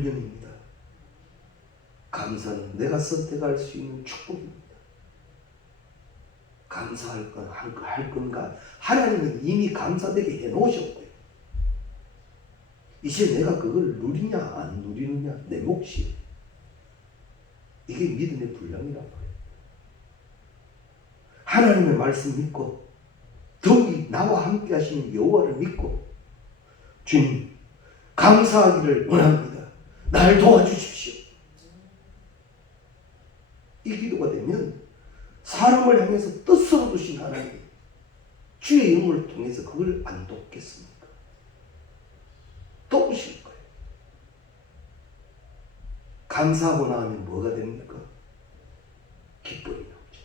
훈련입니다. 감사는 내가 선택할 수 있는 축복입니다. 감사할 건 할 건가? 하나님은 이미 감사되게 해놓으셨고요. 이제 내가 그걸 누리냐 안 누리느냐 내 몫이에요. 이게 믿음의 분량이라고 해요. 하나님의 말씀 믿고 더욱이 나와 함께 하시는 여호와를 믿고 주님 감사하기를 원합니다. 날 도와주십시오. 이 기도가 되면 사람을 향해서 뜻으로 두신 하나님 주의 영을 통해서 그걸 안 돕겠습니까? 돕으실 거예요. 감사하고 나면 뭐가 됩니까? 기쁨이 나오죠.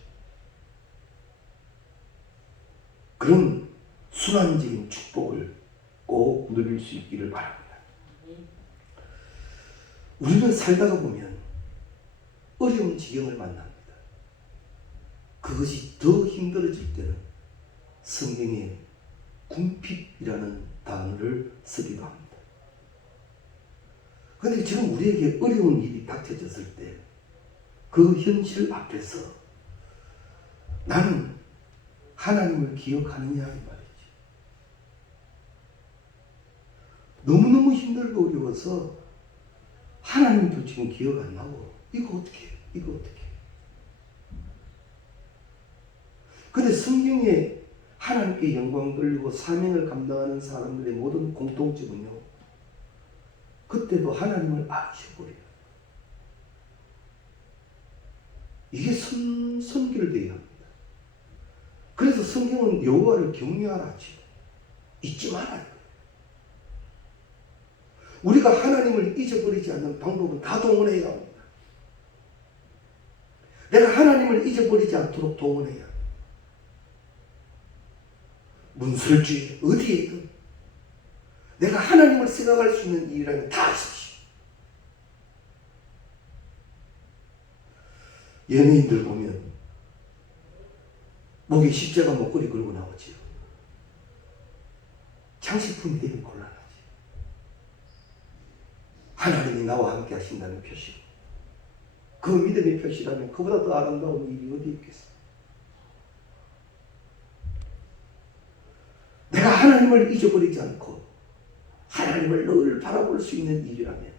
그런 순환적인 축복을 꼭 누릴 수 있기를 바랍니다. 우리는 살다가 보면 어려운 지경을 만납니다. 그것이 더 힘들어질 때는 성경에 궁핍이라는 단어를 쓰기도 합니다. 그런데 지금 우리에게 어려운 일이 닥쳐졌을 때 그 현실 앞에서 나는 하나님을 기억하느냐 이 말이지. 너무너무 힘들고 어려워서 하나님도 지금 기억 안 나고 이거 어떻게 해? 이거 어떻게 해? 근데 성경에 하나님께 영광 돌리고 사명을 감당하는 사람들의 모든 공통점은요, 그때도 하나님을 아셔버려요. 이게 선결되어야 합니다. 그래서 성경은 여호와를 경외하라 하지 잊지 말아요. 우리가 하나님을 잊어버리지 않는 방법은 다 동원해야 합니다. 내가 하나님을 잊어버리지 않도록 동원해야 합니다. 문설주의 어디에든 내가 하나님을 생각할 수 있는 일이라면 다 하십시오. 연예인들 보면 목에 십자가 목걸이 걸고 나오지요. 장식품이 되면 곤란하지. 하나님이 나와 함께 하신다는 표시. 그 믿음의 표시라면 그보다 더 아름다운 일이 어디 있겠어. 내가 하나님을 잊어버리지 않고 하나님을 늘 바라볼 수 있는 일이라면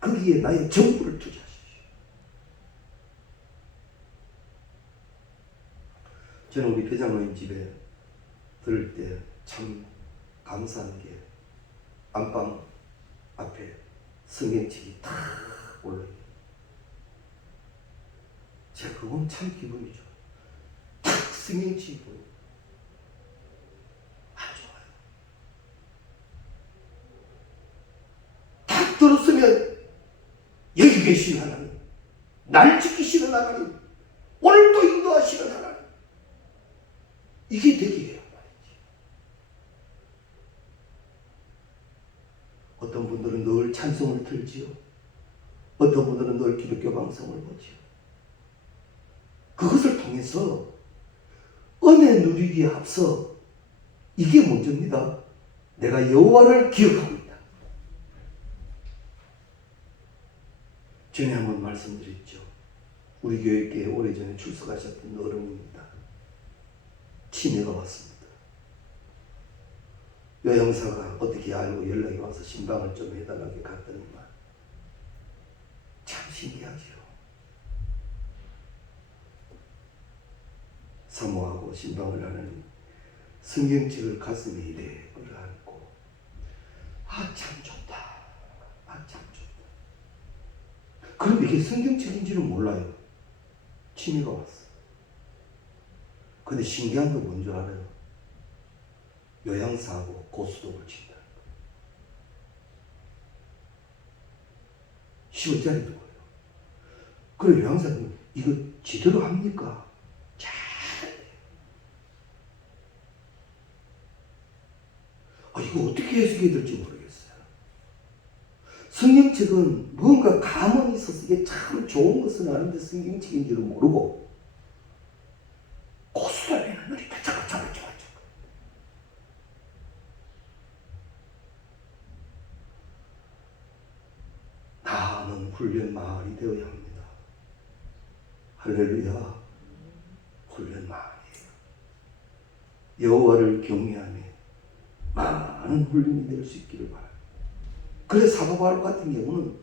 거기에 나의 전부를 투자하십시오. 저는 우리 대장로님 집에 들을 때 참 감사한 게 안방 앞에 성경책이 탁 올라있어요. 제가 그거 보면 참 기분이 좋아요. 탁 성경책이 보여요. 아주 좋아요. 탁 들었으면 여기 계신 하나님, 날 지키시는 하나님, 오늘도 인도하시는 하나님, 이게 되게 해요. 어떤 분들은 늘 찬송을 들지요. 어떤 분들은 늘 기독교 방송을 보지요. 그것을 통해서 은혜 누리기에 앞서 이게 먼저입니다. 내가 여호와를 기억하고 있다. 전에 한번 말씀드렸죠. 우리 교회에 오래전에 출석하셨던 어른입니다. 치매가 왔습니다. 여형사가 어떻게 알고 연락이 와서 신방을 좀 해달라고 갔더니만 참 신기하죠. 사모하고 신방을 하는 성경책을 가슴에 이래 끌어안고 참 좋다. 참 좋다. 그런데 이게 성경책인지는 몰라요. 치매가 왔어. 근데 신기한 건 뭔 줄 알아요? 요양사하고 고스톱을 친다. 10원짜리 거예요. 그래 요양사는 이거 제대로 합니까? 잘해요. 이거 어떻게 해석해야 될지 모르겠어요. 성경책은 뭔가 감언이 있어서 이게 참 좋은 것은 아는데 성경책인 줄은 모르고 고스톱에는 이렇게 잡아. 훈련 마을이 되어야 합니다. 할렐루야. 훈련 마을이에요. 여호와를 경외하며 많은 훈련이 될 수 있기를 바랍니다. 그래서 사도 바울 같은 경우는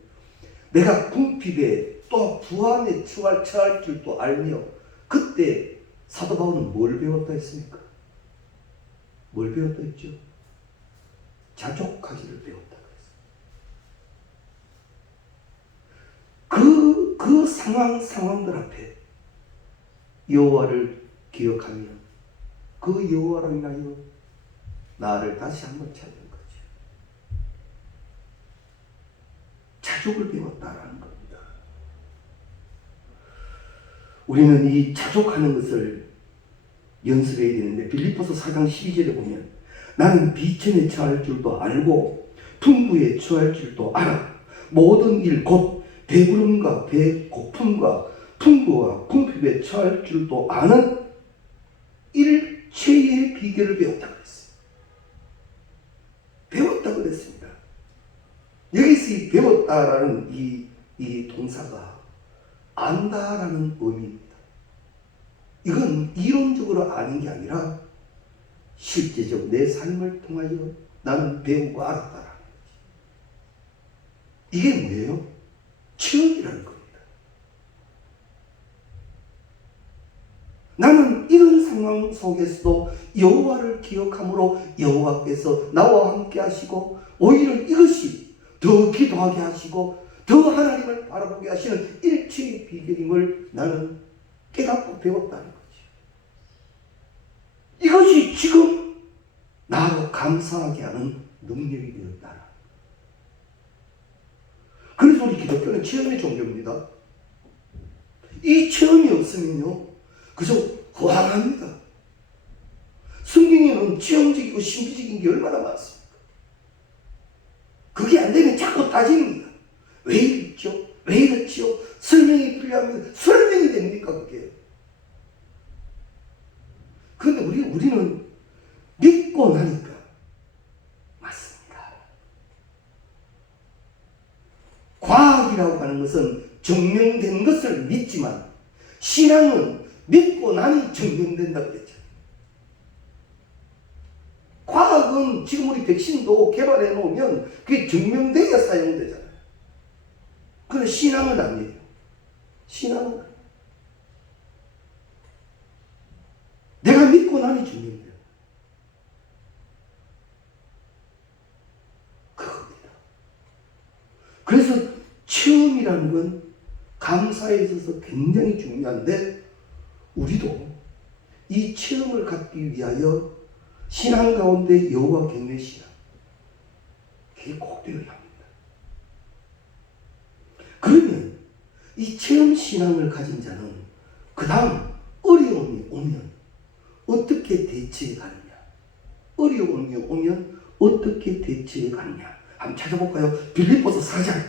내가 궁핍에 또 부함에 처할 줄도 알며, 그때 사도 바울은 뭘 배웠다 했습니까? 뭘 배웠다 했죠? 자족하기를 배웠다 그랬어요. 그 상황들 앞에 여호와를 기억하며 그 여호와로 인하여 나를 다시 한번 찾는 거죠. 자족을 배웠다라는 겁니다. 우리는 이 자족하는 것을 연습해야 되는데, 빌립보서 4장 12절에 보면 나는 비천에 처할 줄도 알고 풍부에 처할 줄도 알아. 모든 일 곧 배부름과 배고픔과 풍부와 궁핍에 처할 줄도 아는 일체의 비결을 배웠다 그랬어요. 배웠다 그랬습니다. 여기서 이 배웠다라는 이 동사가 안다라는 의미입니다. 이건 이론적으로 아는 게 아니라 실제적 내 삶을 통하여 나는 배우고 알았다라는 거지. 이게 뭐예요? 체험이라는 겁니다. 나는 이런 상황 속에서도 여호와를 기억함으로 여호와께서 나와 함께 하시고, 오히려 이것이 더 기도하게 하시고 더 하나님을 바라보게 하시는 일체의 비결임을 나는 깨닫고 배웠다는 거죠. 이것이 지금 나로 감사하게 하는 능력이 되었다. 그래서 우리 기독교는 체험의 종교입니다. 이 체험이 없으면요, 그저 허황합니다. 성경에는 체험적이고 신비적인 게 얼마나 많습니까? 그게 안 되면 자꾸 따집니다. 왜 이랬죠? 왜 이랬죠? 설명이 필요합니다. 설명이 됩니까, 그게? 그런데 우리는 믿고 나니까 맞습니다. 과학이라고 하는 것은 증명된 것을 믿지만, 신앙은 믿고 나니 증명된다고 그랬죠. 과학은 지금 우리 백신도 개발해 놓으면 그게 증명돼야 사용되잖아요. 그런데 신앙은 아니에요. 신앙은 내가 믿고 나니 증명돼요. 그겁니다. 그래서 체험이라는 건 감사에 있어서 굉장히 중요한데, 우리도 이 체험을 갖기 위하여 신앙 가운데 여호와 경외 신앙, 그게 꼭 되어야 합니다. 그러면 이 체험 신앙을 가진 자는 그 다음 어려움이 오면 어떻게 대처해 가느냐, 어려움이 오면 어떻게 대처해 가느냐 한번 찾아볼까요? 빌립보서 4장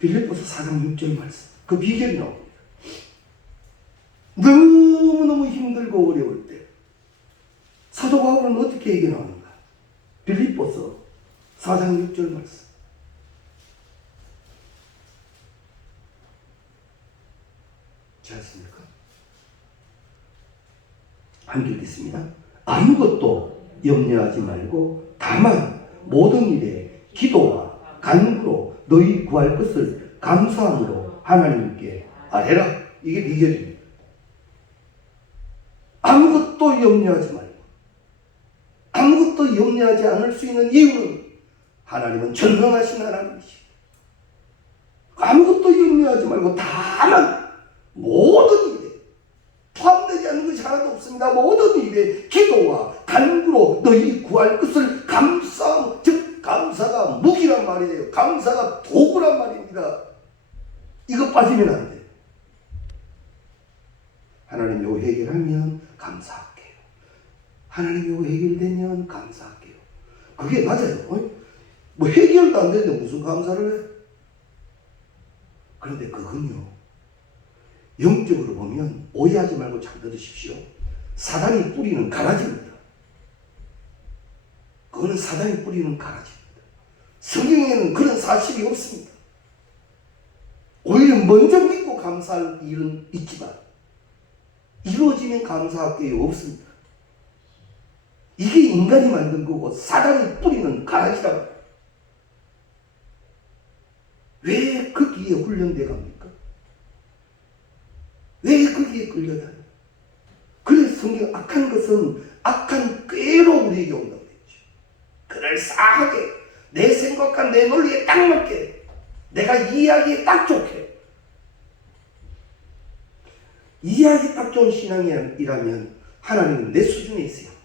6절 말씀, 그 비결이 나옵니다. 너무너무 힘들고 어려울 때 사도 바울은 어떻게 얘기 나오는가? 빌립보서 4장 6절 말씀. 잘했습니까? 함께 읽겠습니다. 아무것도 염려하지 말고 다만 모든 일에 기도와 간구로 너희 구할 것을 감사함으로 하나님께 아뢰라. 이게 비결입니다. 아무것도 염려하지 말고, 아무것도 염려하지 않을 수 있는 이유는 하나님은 전능하신 하나님이시고, 아무것도 염려하지 말고 다만 모든 일에, 포함되지 않는 것이 하나도 없습니다. 모든 일에 기도와 간구로 너희 구할 것을 감사함, 즉 감사가 무기란 말이에요. 감사가 도구란 말입니다. 이거 빠지면 안 돼요. 하나님 요거 해결하면 감사할게요. 하나님 요거 해결되면 감사할게요. 그게 맞아요. 뭐 해결도 안 되는데 무슨 감사를 해? 그런데 그건요, 영적으로 보면 오해하지 말고 잘 들으십시오. 사단이 뿌리는 가라지입니다. 그거는 사단이 뿌리는 가라지입니다. 성경에는 그런 사실이 없습니다. 오히려 먼저 믿고 감사할 일은 있지만 이루어지면 감사할 게 없습니다. 이게 인간이 만든 거고 사단이 뿌리는 가라지라고. 왜 거기에 훈련돼 갑니까? 왜 거기에 끌려다녀? 그래서 성경 악한 것은 악한 꾀로 우리에게 온다고 했죠. 그럴싸하게 내 생각과 내 논리에 딱 맞게 내가 이해하기에 딱 좋게 이해하기 딱 좋은 신앙이라면 하나님은 내 수준에 있어야 합니다.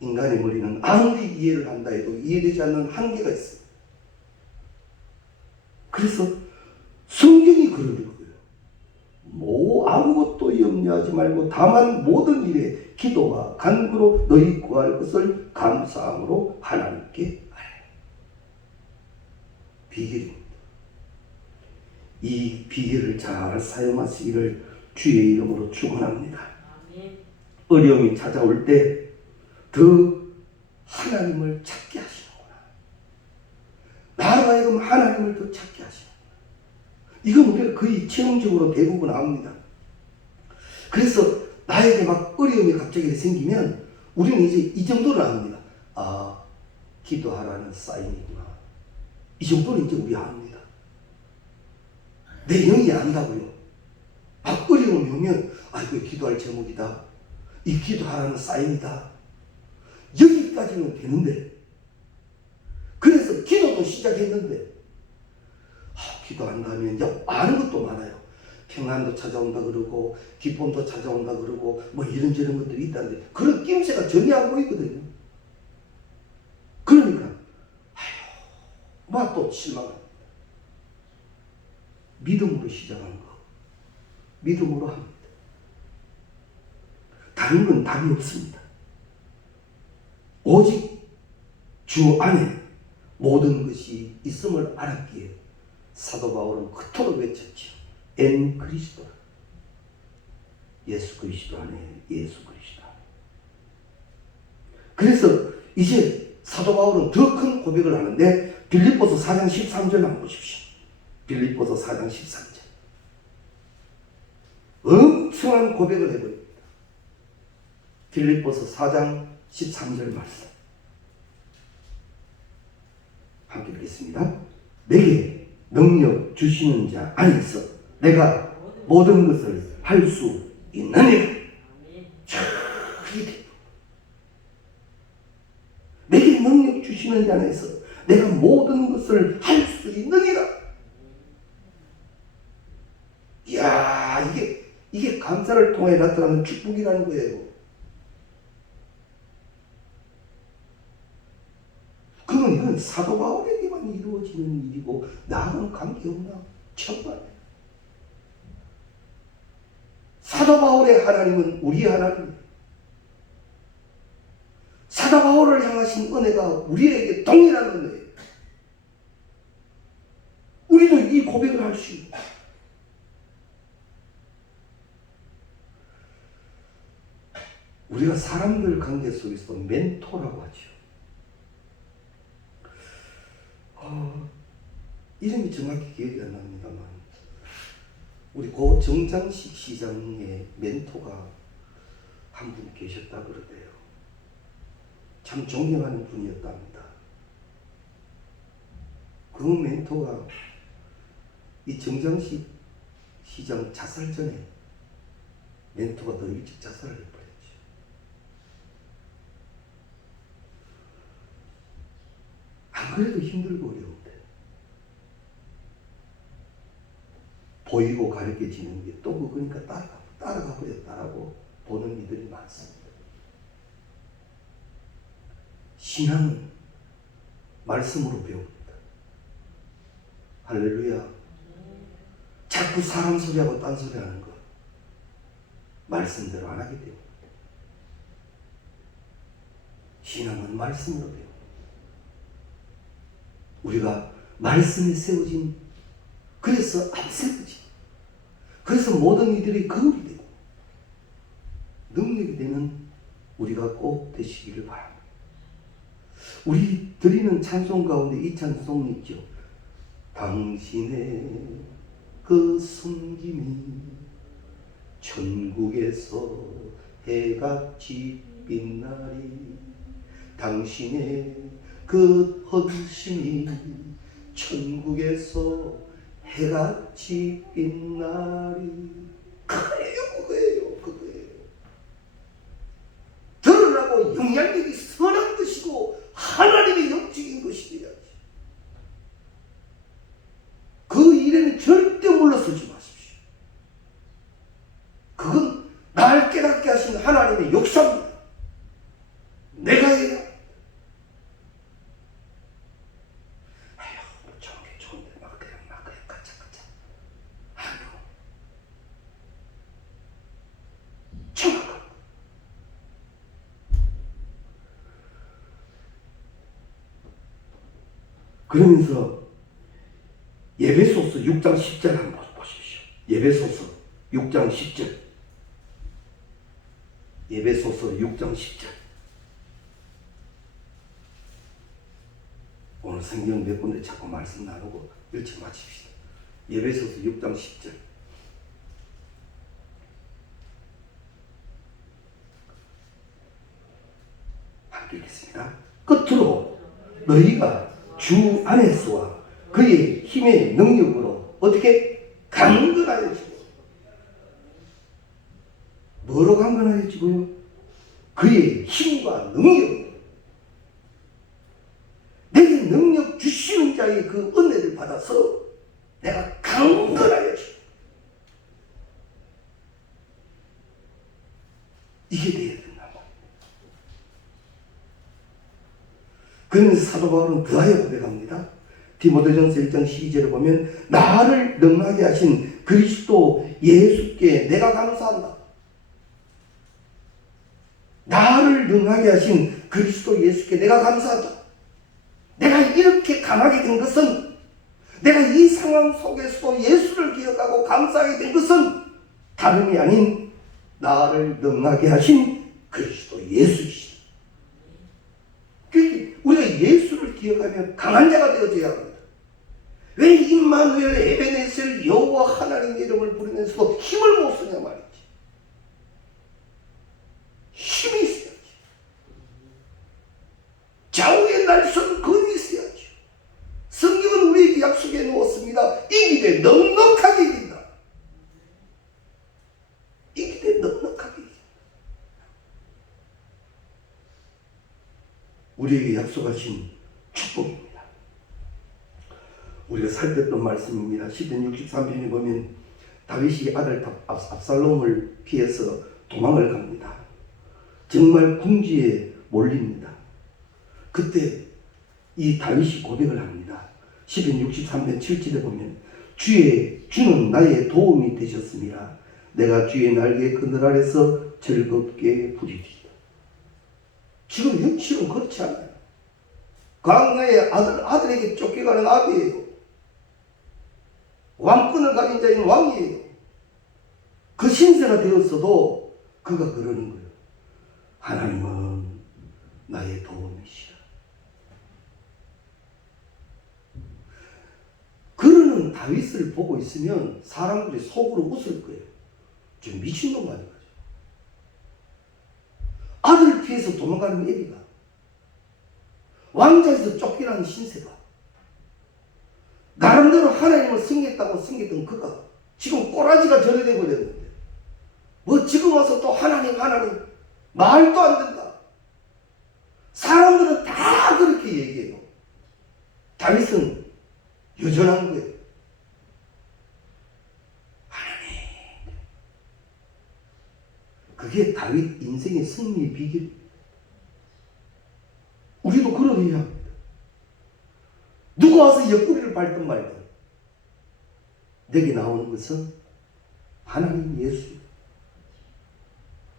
인간의 머리는 아무리 이해를 한다 해도 이해되지 않는 한계가 있습니다. 그래서 성경이 그러는 거예요. 아무것도 염려하지 말고 다만 모든 일에 기도와 간구로 너희 구할 것을 감사함으로 하나님께 하라. 비결입니다. 이 비결을 잘 사용하시기를 주의 이름으로 축원합니다. 어려움이 찾아올 때 더 하나님을 찾게 하시는구나. 나로 하여금 하나님을 더 찾게 하시는구나. 이건 우리가 거의 체험적으로 대부분 압니다. 그래서 나에게 막 어려움이 갑자기 생기면 우리는 이제 이 정도는 압니다. 아, 기도하라는 사인이구나. 이 정도는 이제 우리 압니다. 내 영이 안다고요. 막 어려움이 오면 이거 기도할 제목이다. 이 기도하라는 사인이다. 여기까지는 되는데 그래서 기도도 시작했는데 기도한다면 이제 아는 것도 많아요. 평안도 찾아온다 그러고 기쁨도 찾아온다 그러고 뭐 이런저런 것들이 있다는데 그런 낌새가 전혀 안 보이거든요. 그러니까 막 또 실망합니다. 믿음으로 시작하는 거 믿음으로 합니다. 다른 건 답이 없습니다. 오직 주 안에 모든 것이 있음을 알았기에 사도 바울은 그토록 외쳤죠. 엔 그리스도, 예수 그리스도 안에, 예수 그리스도 안에. 그래서 이제 사도 바울은 더 큰 고백을 하는데 빌립보서 4장 13절 한번 보십시오. 빌립보서 4장 13절. 엄청난 고백을 해버립니다. 빌립보서 4장 13절 말씀 함께 읽겠습니다. 내게 능력 주시는 자 안에서 내가 모든 것을 할 수 있느니라. 내게 능력 주시는 자 안에서 내가 모든 것을 할 수 있느니라. 이야, 이게 감사를 통해 나타나는 축복이라는 거예요. 그러면 이건 사도 바울에게만 이루어지는 일이고 나하고는 관계없나? 정말. 사도 바울의 하나님은 우리의 하나님입니다. 사도 바울을 향하신 은혜가 우리에게 동일한 은혜예요. 우리도 이 고백을 할 수 있고 우리가 사람들 관계 속에서 멘토라고 하죠. 이름이 정확히 기억이 안 납니다만 우리 고 정장식 시장의 멘토가 한 분 계셨다 그러대요. 참 존경하는 분이었답니다. 그 멘토가 이 정장식 시장 자살 전에 멘토가 더 일찍 자살을 해버렸죠. 안 그래도 힘들고 어려운데 보이고 가르쳐지는 게 또 그러니까 따라가 버렸다라고 보는 이들이 많습니다. 신앙은 말씀으로 배웁니다. 할렐루야. 자꾸 사람 소리하고 딴 소리 하는 거 말씀대로 안 하기 때문에 신앙은 말씀으로 배웁니다. 우리가 말씀에 세워진 그래서 안 세워지. 그래서 모든 이들이 거울이 되고 능력이 되는 우리가 꼭 되시기를 바랍니다. 우리 드리는 찬송 가운데 이 찬송이 있죠. 당신의 그 숨김이 천국에서 해같이 빛나리. 당신의 그 헌심이 천국에서 해같이 빛나리. 그거예요. 들으라고 영향력이 선한 것이고 하나님의 영적인 것이어야지. 그 일에는 절대 물러서지 마십시오. 그건 날 깨닫게 하신 하나님의 역사입니다. 내가 해야. 아휴, 좋은데 막 그냥 가자. 아휴, 정확한. 그러면서 예배소서 6장 10절 한번 보십시오. 예배소서 6장 10절. 예배소서 6장 10절. 오늘 성경 몇 군데 자꾸 말씀 나누고 일찍 마칩시다. 예배소서 6장 10절. 함께 읽겠습니다. 끝으로 너희가 주 안에서와 그의 힘의 능력으로 어떻게 강건하여지고. 뭐로 강건하여지고요? 그의 힘과 능력. 내게 능력 주시는 자의 그 은혜를 받아서 내가 강건하여지고. 이게 돼야 된다. 그러면서 사도 바울은 더하여 고백합니다. 디모데전서 1장 12절에 보면 나를 능하게 하신 그리스도 예수께 내가 감사한다. 나를 능하게 하신 그리스도 예수께 내가 감사한다. 내가 이렇게 강하게 된 것은, 내가 이 상황 속에서도 예수를 기억하고 감사하게 된 것은 다름이 아닌 나를 능하게 하신 그리스도 예수이시다. 우리가 예수를 기억하면 강한 자가 되어져야 합니다. 왜 임마누엘 에베네셀 여호와 하나님의 이름을 부르면서도 힘을 못 쓰냐 말이지. 힘이 있어야지. 좌우의 날선 검이 있어야지. 성경은 우리에게 약속해 놓았습니다. 이기되 넉넉하게 이긴다. 이기되 넉넉하게 이긴다. 우리에게 약속하신 축복입니다. 우리가 살폈던 말씀입니다. 시편 63편에 보면 다윗이 아들 압살롬을 피해서 도망을 갑니다. 정말 궁지에 몰립니다. 그때 이 다윗이 고백을 합니다. 시편 63편 7절에 보면 주는 나의 도움이 되셨습니다. 내가 주의 날개 그늘 아래서 즐겁게 부리리이다. 지금 현실은 그렇지 않아요. 광야의 아들에게 쫓겨가는 아비예요. 왕권을 가진 자인 왕이에요. 그 신세가 되었어도 그가 그러는 거예요. 하나님은 나의 도움이시라. 그러는 다윗을 보고 있으면 사람들이 속으로 웃을 거예요. 좀 미친놈 아닌가. 아들을 피해서 도망가는 애비가, 왕자에서 쫓겨나는 신세가, 나름대로 하나님을 섬겼다고 섬겼던 그가 지금 꼬라지가 절여돼 버렸는데 뭐 지금 와서 또 하나님 말도 안 된다. 사람들은 다 그렇게 얘기해요. 다윗은 여전한 거예요. 하나님. 그게 다윗 인생의 승리의 비결입니다. 우리도 그러해야 합니다. 누가 와서 옆구리를 밟든 말든 내게 나오는 것은 하나님 예수.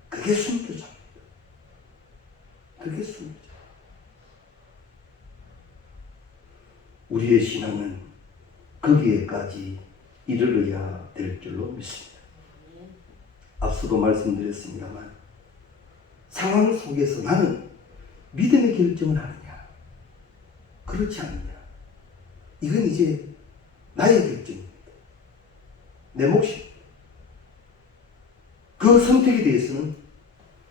그게 순교자입니다. 그게 순교자. 우리의 신앙은 거기에까지 이르러야 될 줄로 믿습니다. 앞서도 말씀드렸습니다만 상황 속에서 나는 믿음의 결정을 하느냐 그렇지 않느냐, 이건 이제 나의 결정입니다. 내 몫입니다. 그 선택에 대해서는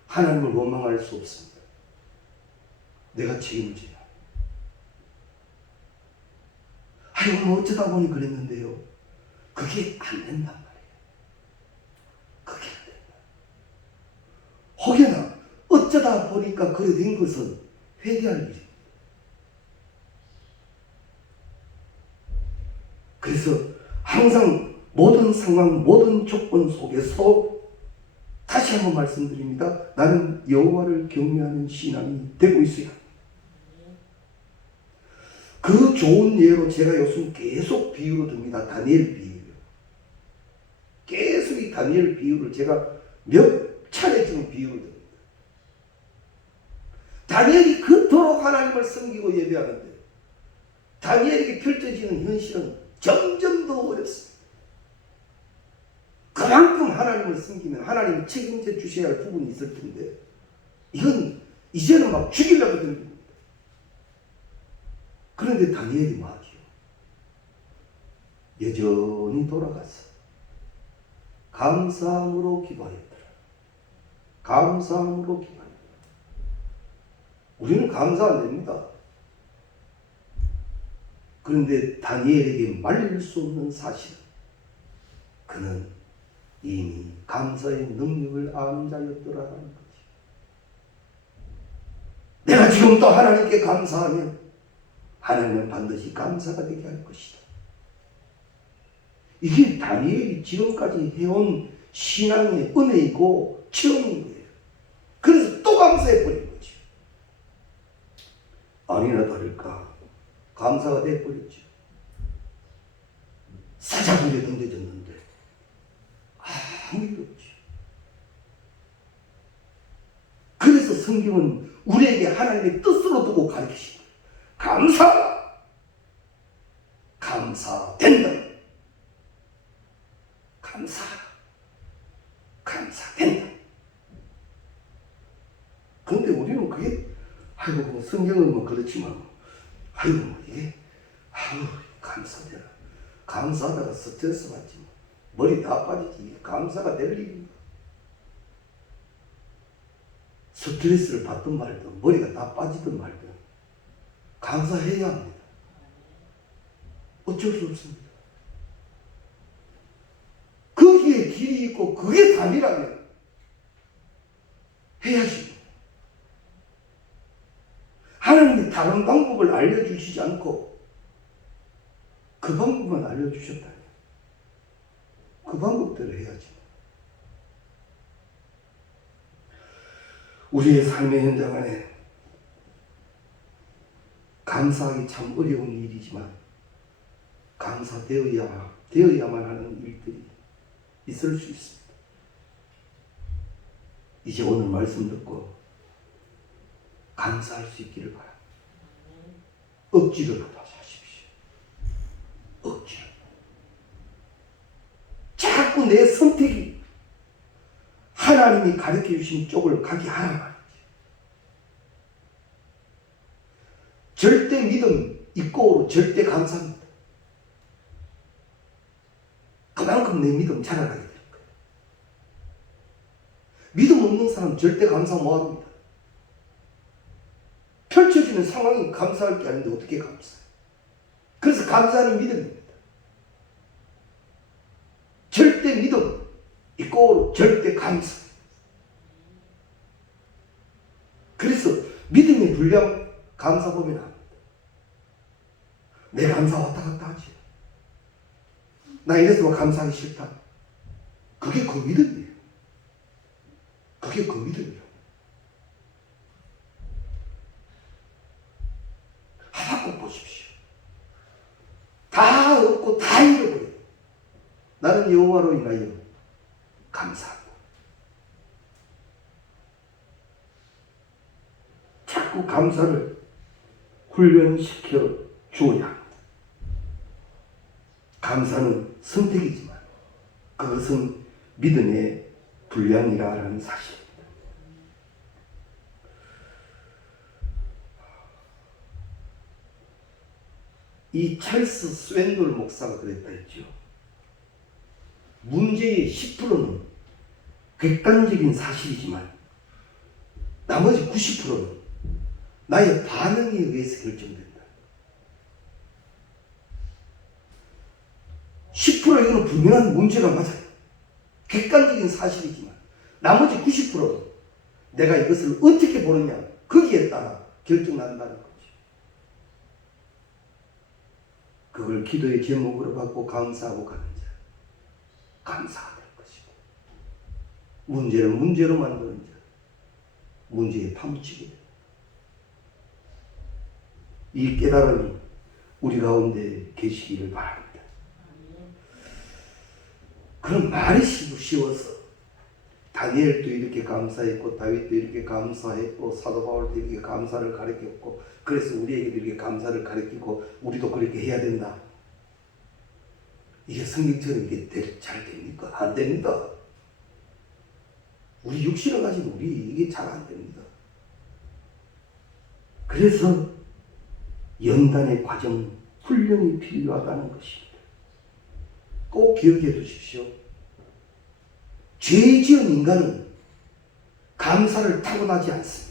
하나님을 원망할 수 없습니다. 내가 책임을 져야 합니다. 아이고, 어쩌다 보니 그랬는데요. 그게 안 된단 말이에요. 그게 안 된다. 혹여나 어쩌다 보니까 그래 된 것은 회개할 일입니다. 그래서 항상 모든 상황, 모든 조건 속에서 다시 한번 말씀드립니다. 나는 여호와를 경외하는 신앙이 되고 있어야 합니다. 그 좋은 예로 제가 요즘 계속 비유로 듭니다. 다니엘 비유요. 계속 이 다니엘 비유를 제가 몇 차례 지금 비유로 듭니다. 다니엘이 그토록 하나님을 섬기고 예배하는데 다니엘에게 펼쳐지는 현실은 점점 더 어렵습니다. 그만큼 하나님을 섬기면 하나님이 책임져 주셔야 할 부분이 있을 텐데 이건 이제는 막 죽이려고 드는 겁니다. 그런데 다니엘이 말이요. 여전히 돌아가서 감사함으로 기도하였더라. 감사함으로 기도하였더라. 우리는 감사 안 됩니다. 그런데 다니엘에게 말릴 수 없는 사실은 그는 이미 감사의 능력을 아는 자였더라라는 거지. 내가 지금 또 하나님께 감사하면 하나님은 반드시 감사가 되게 할 것이다. 이게 다니엘이 지금까지 해온 신앙의 은혜이고 체험인 거예요. 그래서 또 감사해버린 거지. 아니나 다를까 감사가 돼버렸죠. 사자굴에 던져졌는데 아무 일 없지. 그래서 성경은 우리에게 하나님의 뜻으로 두고 가르치십니다. 감사하라. 감사된다. 감사하라. 감사된다. 그런데 우리는 그게 아이고 뭐 성경은 뭐 그렇지만 아이고 뭐 이게 아유 감사되라. 감사하다가 스트레스 받지 뭐. 머리 다 빠지지. 이게 감사가 될 일인가. 스트레스를 받든 말든 머리가 다 빠지든 말든 감사해야 합니다. 어쩔 수 없습니다. 거기에 길이 있고 그게 답이라면 해야지. 하나님이 다른 방법을 알려주시지 않고 그 방법만 알려주셨다면 그 방법대로 해야지. 우리의 삶의 현장 안에 감사하기 참 어려운 일이지만 감사되어야만 하는 일들이 있을 수 있습니다. 이제 오늘 말씀 듣고 감사할 수 있기를 바랍니다. 억지로라도 하십시오. 억지로. 자꾸 내 선택이 하나님이 가르쳐 주신 쪽을 가게 하란 말이지. 절대 믿음 있고 절대 감사합니다. 그만큼 내 믿음 자라나게 될 거예요. 믿음 없는 사람 절대 감사 못합니다. 펼쳐지는 상황이 감사할 게 아닌데 어떻게 감사해요? 그래서 감사하는 믿음입니다. 절대 믿음 있고 절대 감사. 그래서 믿음의 분량 감사 보면 합니다. 내 감사 왔다 갔다 하지. 나 이래서 감사하기 싫다. 그게 그 믿음이에요. 그게 그 믿음이에요. 하박국 보십시오. 다 얻고 다 잃어버려요. 나는 여호와로 인하여 감사하고. 자꾸 감사를 훈련시켜 주어야 합니다. 감사는 선택이지만 그것은 믿음의 분량이라는 사실입니다. 이 찰스 스웬돌 목사가 그랬다 했죠. 문제의 10%는 객관적인 사실이지만 나머지 90%는 나의 반응에 의해서 결정된다. 10% 이거는 분명한 문제가 맞아요. 객관적인 사실이지만 나머지 90%는 내가 이것을 어떻게 보느냐 거기에 따라 결정난다는 거죠. 그걸 기도의 제목으로 받고 감사하고 가는 자, 감사가 될 것이고, 문제를 문제로 만드는 자, 문제에 파묻히게 됩니다. 이 깨달음이 우리 가운데 계시기를 바랍니다. 그럼 말이 쉬워서 다니엘도 이렇게 감사했고 다윗도 이렇게 감사했고 사도 바울도 이렇게 감사를 가르쳤고 그래서 우리에게도 이렇게 감사를 가르치고 우리도 그렇게 해야 된다. 이게 성경처럼 이게 잘 됩니까? 안 됩니다. 우리 육신을 가진 우리 이게 잘 안 됩니다. 그래서 연단의 과정, 훈련이 필요하다는 것입니다. 꼭 기억해 두십시오. 죄 지은 인간은 감사를 타고나지 않습니다.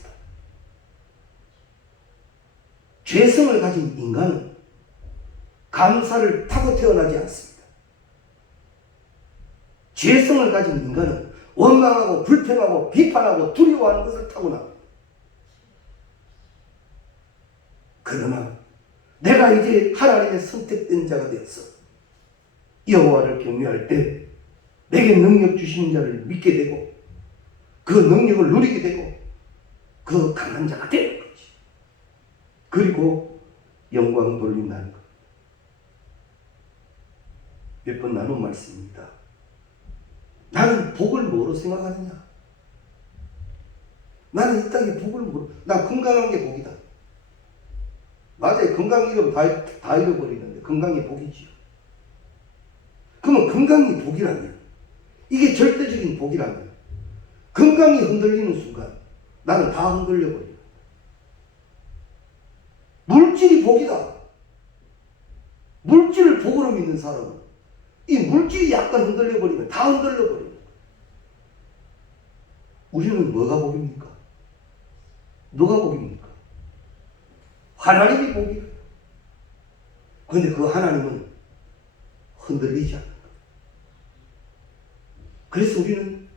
죄성을 가진 인간은 감사를 타고 태어나지 않습니다. 죄성을 가진 인간은 원망하고 불평하고 비판하고 두려워하는 것을 타고납니다. 그러나 내가 이제 하나님의 선택된 자가 되어서 여호와를 경외할 때 내게 능력 주신 자를 믿게 되고 그 능력을 누리게 되고 그 강한 자가 되는 거지. 그리고 영광 돌린다는 것. 몇 번 나눈 말씀입니다. 나는 복을 뭐로 생각하느냐? 나는 이 땅에 복을 뭐로? 나 건강한 게 복이다. 맞아요. 건강 잃으면 다 잃어버리는데 건강이 복이지요. 그러면 건강이 복이라면 이게 절대적인 복이라면 건강이 흔들리는 순간 나는 다 흔들려버려. 물질이 복이다. 물질을 복으로 믿는 사람은 이 물질이 약간 흔들려버리면 다 흔들려버려요. 우리는 뭐가 복입니까? 누가 복입니까? 하나님이 복이에요. 그런데 그 하나님은 흔들리지 않는 거예요. 그래서 우리는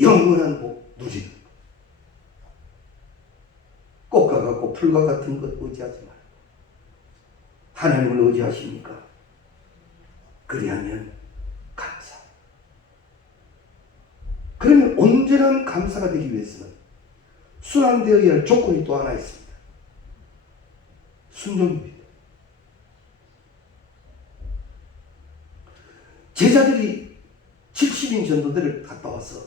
영원한 복 누리는 거예요. 꽃과 같고 풀과 같은 것 의지하지 말고 하나님을 의지하십니까? 그리하면 감사. 그러면 온전한 감사가 되기 위해서는 순환되어야 할 조건이 또 하나 있습니다. 순종입니다. 제자들이 70인 전도대를 갔다 와서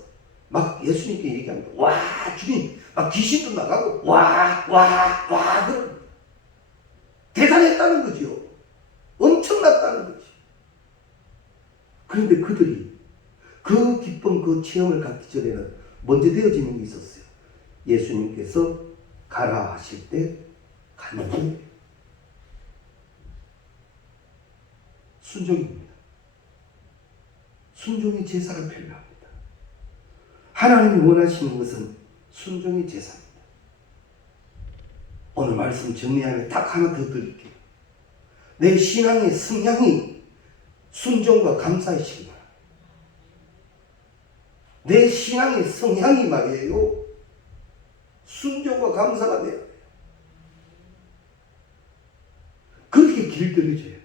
막 예수님께 얘기합니다. 와, 주님, 막 귀신도 나가고, 와, 그런 대단했다는 거지요. 엄청났다는 거지. 그런데 그들이 그 기쁨, 그 체험을 갖기 전에는 먼저 되어지는 게 있었어요. 예수님께서 가라 하실 때 가는 게 순종입니다. 순종의 제사가 필요합니다. 하나님이 원하시는 것은 순종의 제사입니다. 오늘 말씀 정리하면 딱 하나 더 드릴게요. 내 신앙의 성향이 순종과 감사이시기 바랍니다. 내 신앙의 성향이 말이에요. 순종과 감사가 돼야 돼요. 그렇게 길들여져야 돼요.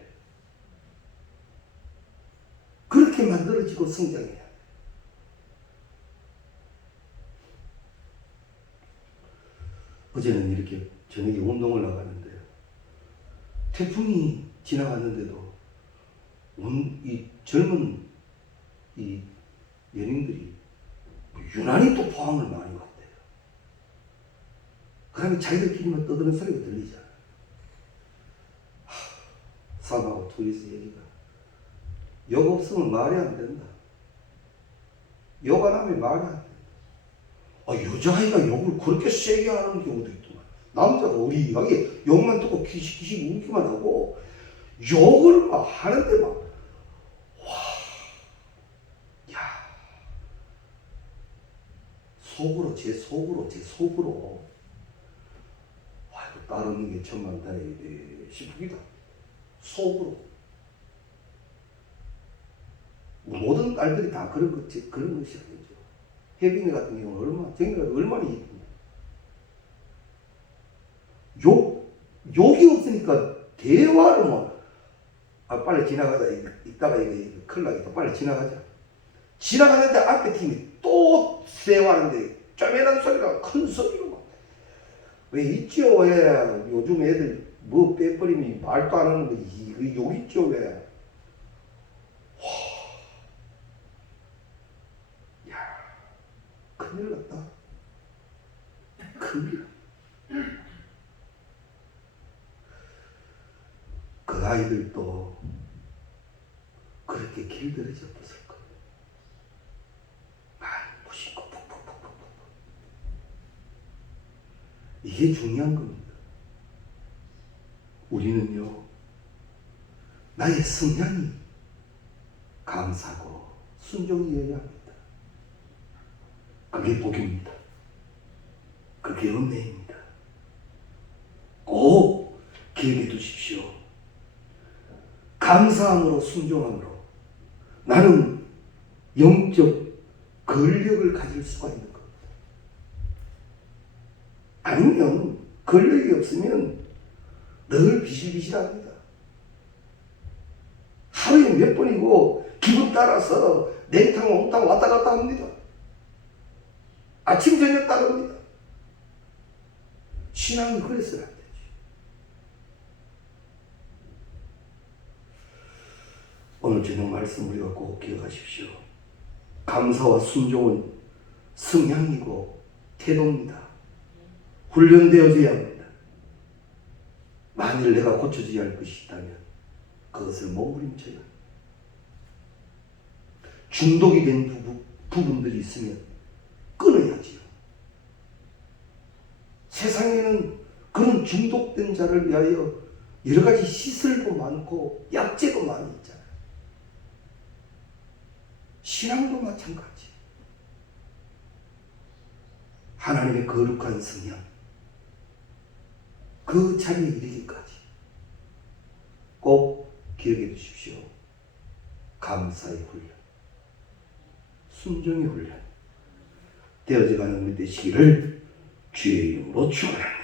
그렇게 만들어지고 성장해야 돼요. 어제는 이렇게 저녁에 운동을 나갔는데요. 태풍이 지나갔는데도 이 젊은 이 연인들이 유난히 또 포항을 많이 왔대요. 그러면 자기들끼리만 떠드는 소리가 들리잖아요. 사바하고 투리스 얘기가 욕 없으면 말이 안 된다. 욕 안 하면 말이 안 된다. 여자아이가 욕을 그렇게 세게 하는 경우도 있더만. 남자가 우리 이야기 욕만 듣고 키식키식 웃기만 하고 욕을 막 하는데 막, 와, 야, 제 속으로, 아이고, 따르는 게 천만다행이네 싶기도 합니다. 속으로. 모든 딸들이 다 그런 것이 아니죠. 혜빈이 같은 경우는 정이가 얼마나 이쁩니다. 욕이 없으니까 대화를 뭐, 빨리 지나가자. 이따가 이거 큰일 나겠다. 빨리 지나가자. 지나가는데 앞에 팀이 또 대화하는데 쪼매난 소리가 큰 소리로 막. 왜 있죠? 왜 요즘 애들 뭐 빼버리면 말도 안 하는 거 이거 욕 있죠? 왜? 야, 큰일 났다. 큰일. 그 아이들도 그렇게 길들여져 없었을 거예요. 말 무심코 푹푹푹푹. 이게 중요한 겁니다. 우리는요, 나의 성향이 감사하고 순종이어야 합니다. 그게 복입니다. 그게 은혜입니다. 꼭 기억해 두십시오. 감사함으로 순종함으로 나는 영적 권력을 가질 수가 있는 겁니다. 아니면 권력이 없으면 늘 비실비실합니다. 하루에 몇 번이고 기분 따라서 냉탕 옹탕 왔다 갔다 합니다. 아침 저녁 따릅니다. 신앙이 그래서는 안 되지. 오늘 저녁 말씀 우리가 꼭 기억하십시오. 감사와 순종은 성향이고 태도입니다. 훈련되어져야 합니다. 만일 내가 고쳐져야 할 것이 있다면 그것을 몸부림쳐야 합니다. 중독이 된 부분들이 있으면 끊어야지요. 세상에는 그런 중독된 자를 위하여 여러 가지 시설도 많고 약재도 많이 있잖아요. 신앙도 마찬가지. 하나님의 거룩한 성향, 그 자리에 이르기까지 꼭 기억해 두십시오. 감사의 훈련, 순종의 훈련 되어져가는 우리 되시기를 주의 이름으로 축원합니다.